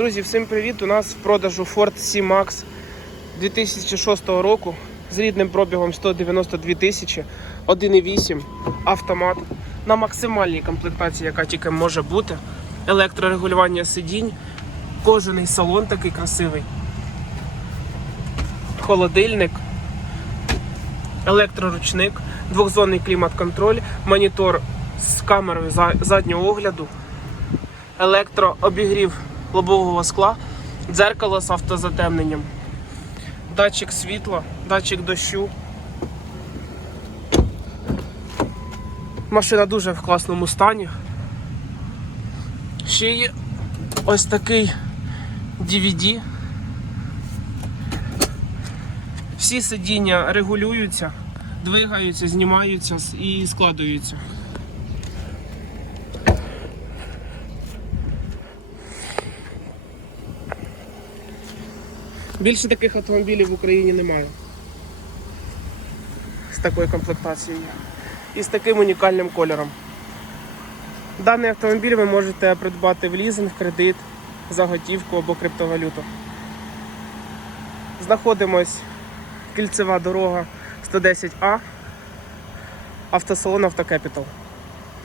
Друзі, всім привіт! У нас в продажу Ford C-Max 2006 року з рідним пробігом 192 тисячі, 1,8 автомат на максимальній комплектації, яка тільки може бути. Електрорегулювання сидінь, кожаний салон такий красивий, холодильник, електроручник, двохзонний клімат-контроль, монітор з камерою заднього огляду. Електрообігрів лобового скла, дзеркало з автозатемненням, датчик світла, датчик дощу. Машина дуже в класному стані. Ще є ось такий DVD. Всі сидіння регулюються, двигаються, знімаються і складуються. Більше таких автомобілів в Україні немає. З такою комплектацією. І з таким унікальним кольором. Даний автомобіль ви можете придбати в лізинг, кредит, за готівку або криптовалюту. Знаходимось кільцева дорога 110А, автосалон Автокепітал.